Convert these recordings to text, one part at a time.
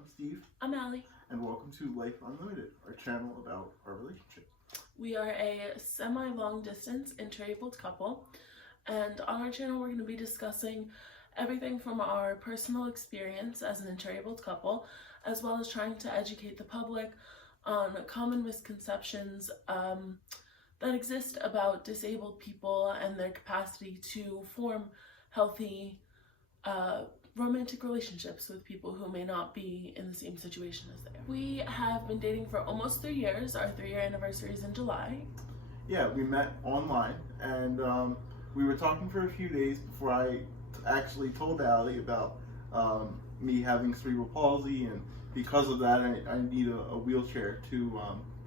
I'm Steve, I'm Allie. and welcome to Life Unlimited, our channel about our relationship. We are a semi-long distance interabled couple, and on our channel we're going to be discussing everything from our personal experience as an interabled couple, as well as trying to educate the public on common misconceptions that exist about disabled people and their capacity to form healthy romantic relationships with people who may not be in the same situation as they are. We have been dating for almost 3 years. Our 3-year anniversary is in July. Yeah, we met online, and we were talking for a few days before I actually told Allie about me having cerebral palsy, and because of that I need a wheelchair to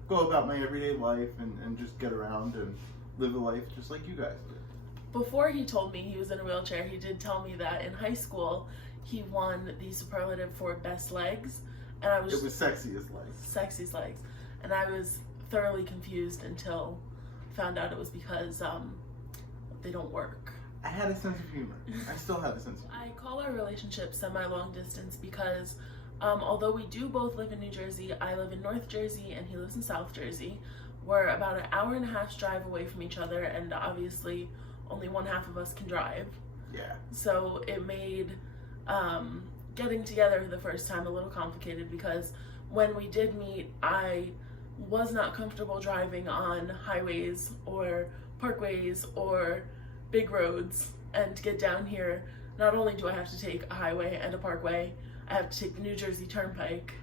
go about my everyday life and just get around and live a life just like you guys do. Before he told me he was in a wheelchair, he did tell me that in high school he won the superlative for best legs, and I was... It was sexiest legs. Sexiest legs. And I was thoroughly confused until I found out it was because they don't work. I had a sense of humor. I still have a sense of humor. I call our relationship semi-long distance because although we do both live in New Jersey, I live in North Jersey and he lives in South Jersey. We're about an hour and a half's drive away from each other, and obviously only one half of us can drive. Yeah. So it made getting together the first time a little complicated, because when we did meet, I was not comfortable driving on highways or parkways or big roads. And to get down here, not only do I have to take a highway and a parkway, I have to take the New Jersey Turnpike.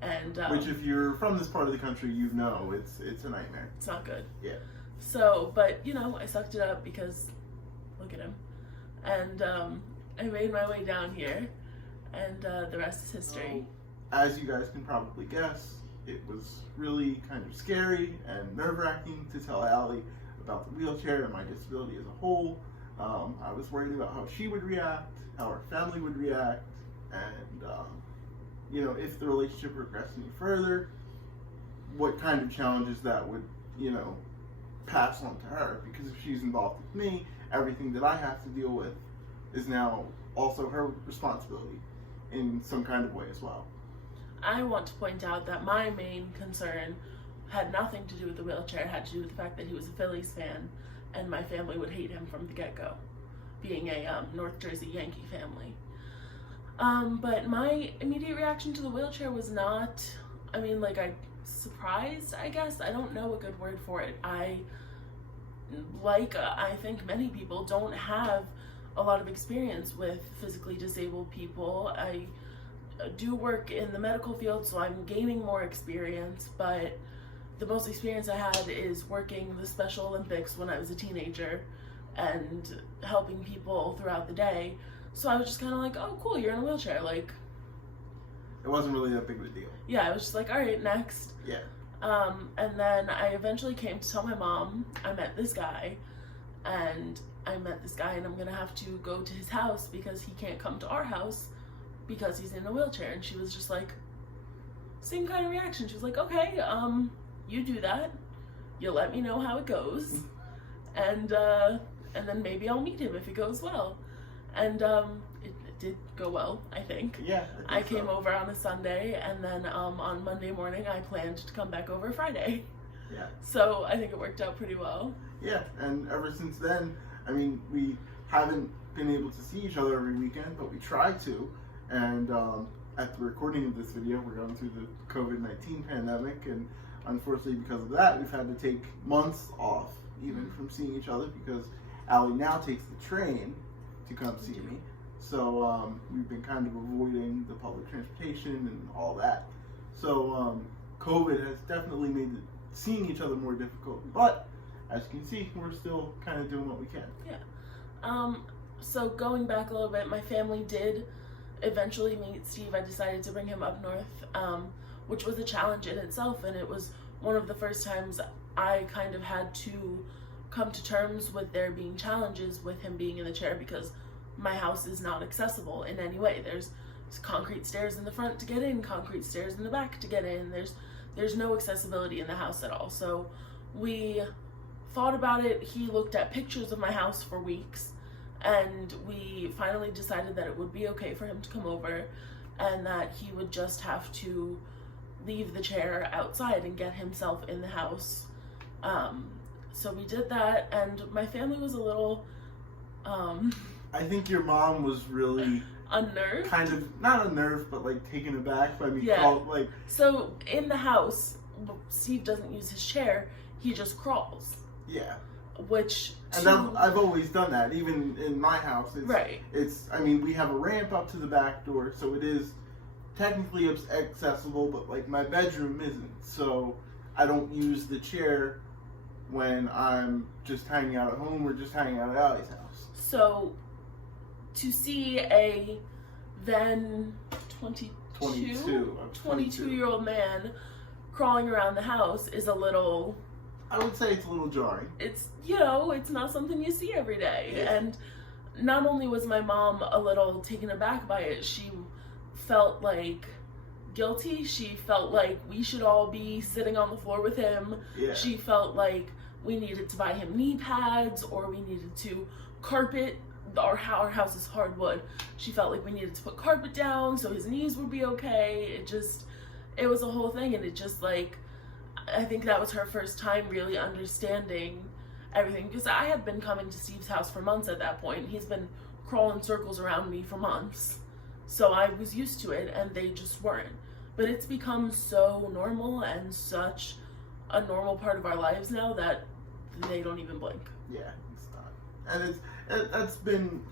And which, if you're from this part of the country, you know it's a nightmare. It's not good. Yeah. So, but you know, I sucked it up because look at him. And I made my way down here, and the rest is history. So, as you guys can probably guess, it was really kind of scary and nerve-wracking to tell Allie about the wheelchair and my disability as a whole. I was worried about how she would react, how our family would react, and you know, if the relationship progressed any further, what kind of challenges that would, you know, pass on to her. Because if she's involved with me, everything that I have to deal with is now also her responsibility in some kind of way as well. I want to point out that my main concern had nothing to do with the wheelchair. It had to do with the fact that he was a Phillies fan, and my family would hate him from the get-go, being a North Jersey Yankee family. But my immediate reaction to the wheelchair was not, surprised, I guess. I don't know a good word for it. I think many people, don't have a lot of experience with physically disabled people. I do work in the medical field, so I'm gaining more experience, but the most experience I had is working the Special Olympics when I was a teenager and helping people throughout the day. So I was just kind of like, oh cool, you're in a wheelchair. Like, it wasn't really that big of a deal. Yeah, I was just like, all right, next. Yeah. And then I eventually came to tell my mom I met this guy, and I'm gonna have to go to his house because he can't come to our house because he's in a wheelchair. And she was just like, same kind of reaction. She was like, okay, you do that. You'll let me know how it goes, and then maybe I'll meet him if it goes well. And it did go well, I think. Yeah, I came over on a Sunday, and then on Monday morning I planned to come back over Friday. Yeah. So I think it worked out pretty well. Yeah, and ever since then, I mean, we haven't been able to see each other every weekend, but we try to. And at the recording of this video, we're going through the COVID-19 pandemic, and unfortunately because of that, we've had to take months off, even from seeing each other, because Allie now takes the train to come see me. So we've been kind of avoiding the public transportation and all that. So COVID has definitely made seeing each other more difficult, but as you can see, we're still kind of doing what we can. Yeah. So going back a little bit, my family did eventually meet Steve. I decided to bring him up north, which was a challenge in itself, and it was one of the first times I kind of had to come to terms with there being challenges with him being in the chair, because my house is not accessible in any way. There's concrete stairs in the front to get in, concrete stairs in the back to get in. There's no accessibility in the house at all. So we thought about it. He looked at pictures of my house for weeks, and we finally decided that it would be okay for him to come over and that he would just have to leave the chair outside and get himself in the house. So we did that, and my family was a little I think your mom was really unnerved. kind of, not unnerved, but like taken aback by me like. So in the house, Steve doesn't use his chair, he just crawls. Yeah. Which I've always done that, even in my house. I mean, we have a ramp up to the back door, so it is technically accessible, but like my bedroom isn't. So I don't use the chair when I'm just hanging out at home or just hanging out at Allie's house. So to see a then 22-year-old man crawling around the house is a little, I would say it's a little jarring. It's, it's not something you see every day. Yeah. And not only was my mom a little taken aback by it, she felt like guilty. She felt like we should all be sitting on the floor with him. Yeah. She felt like we needed to buy him knee pads, or we needed to carpet. Our house is hardwood. She felt like we needed to put carpet down so his knees would be okay. It was a whole thing, and it just like, I think that was her first time really understanding everything, because I had been coming to Steve's house for months at that point. He's been crawling circles around me for months, so I was used to it, and they just weren't. But it's become so normal and such a normal part of our lives now that they don't even blink. Yeah, it's not. And that's been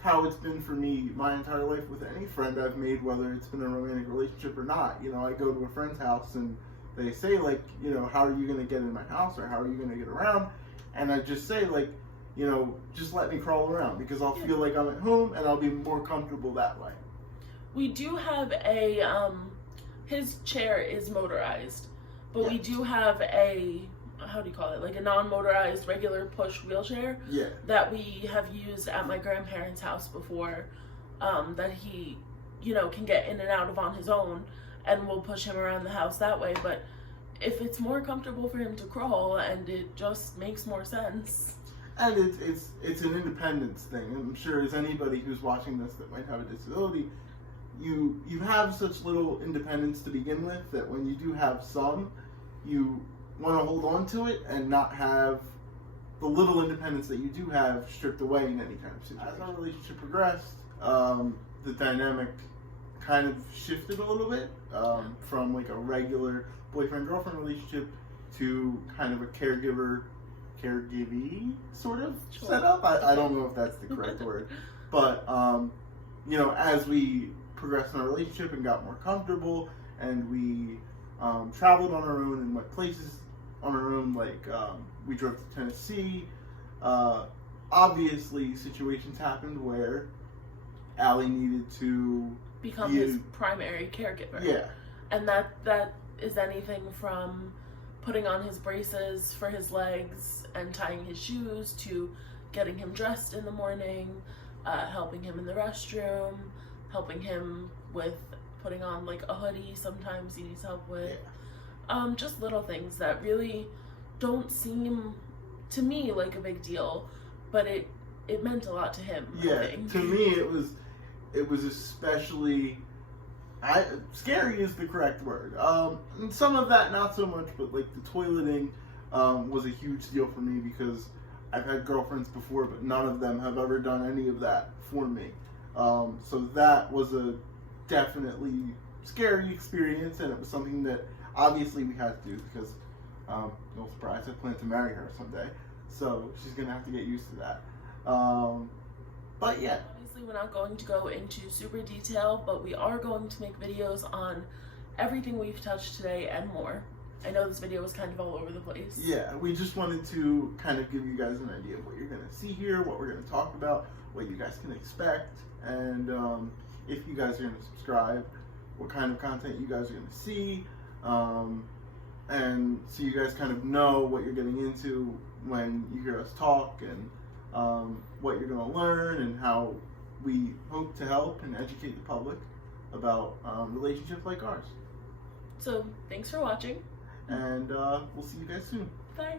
how it's been for me my entire life with any friend I've made, whether it's been a romantic relationship or not. I go to a friend's house and they say, like, how are you going to get in my house, or how are you going to get around? And I just say, like, just let me crawl around, because I'll feel like I'm at home and I'll be more comfortable that way. We do have his chair is motorized, but we do have how do you call it? Like a non-motorized regular push wheelchair that we have used at my grandparents' house before, that he, can get in and out of on his own, and we'll push him around the house that way. But if it's more comfortable for him to crawl, and it just makes more sense. And it's an independence thing. I'm sure as anybody who's watching this that might have a disability, you have such little independence to begin with that when you do have some, you want to hold on to it and not have the little independence that you do have stripped away in any kind of situation. As our relationship progressed, the dynamic kind of shifted a little bit, from like a regular boyfriend-girlfriend relationship to kind of a caregivey sort of setup. I don't know if that's the correct word, but as we progressed in our relationship and got more comfortable, and we traveled on our own and went places on our own, like we drove to Tennessee. Obviously, situations happened where Allie needed to become his primary caregiver. Yeah. And that is anything from putting on his braces for his legs and tying his shoes, to getting him dressed in the morning, helping him in the restroom, helping him with putting on like a hoodie sometimes he needs help with. Just little things that really don't seem to me like a big deal, but it meant a lot to him. Yeah, to me it was especially scary is the correct word. And some of that not so much, but like the toileting was a huge deal for me, because I've had girlfriends before, but none of them have ever done any of that for me. So that was a definitely scary experience, and it was something that obviously we had to do, because no surprise, I plan to marry her someday, so she's gonna have to get used to that. But yeah, obviously we're not going to go into super detail, but we are going to make videos on everything we've touched today and more. I know this video was kind of all over the place. Yeah, we just wanted to kind of give you guys an idea of what you're gonna see here, what we're gonna talk about, what you guys can expect, and if you guys are gonna subscribe, what kind of content you guys are gonna see. And so you guys kind of know what you're getting into when you hear us talk, and what you're going to learn, and how we hope to help and educate the public about relationships like ours. So thanks for watching, and we'll see you guys soon. Bye.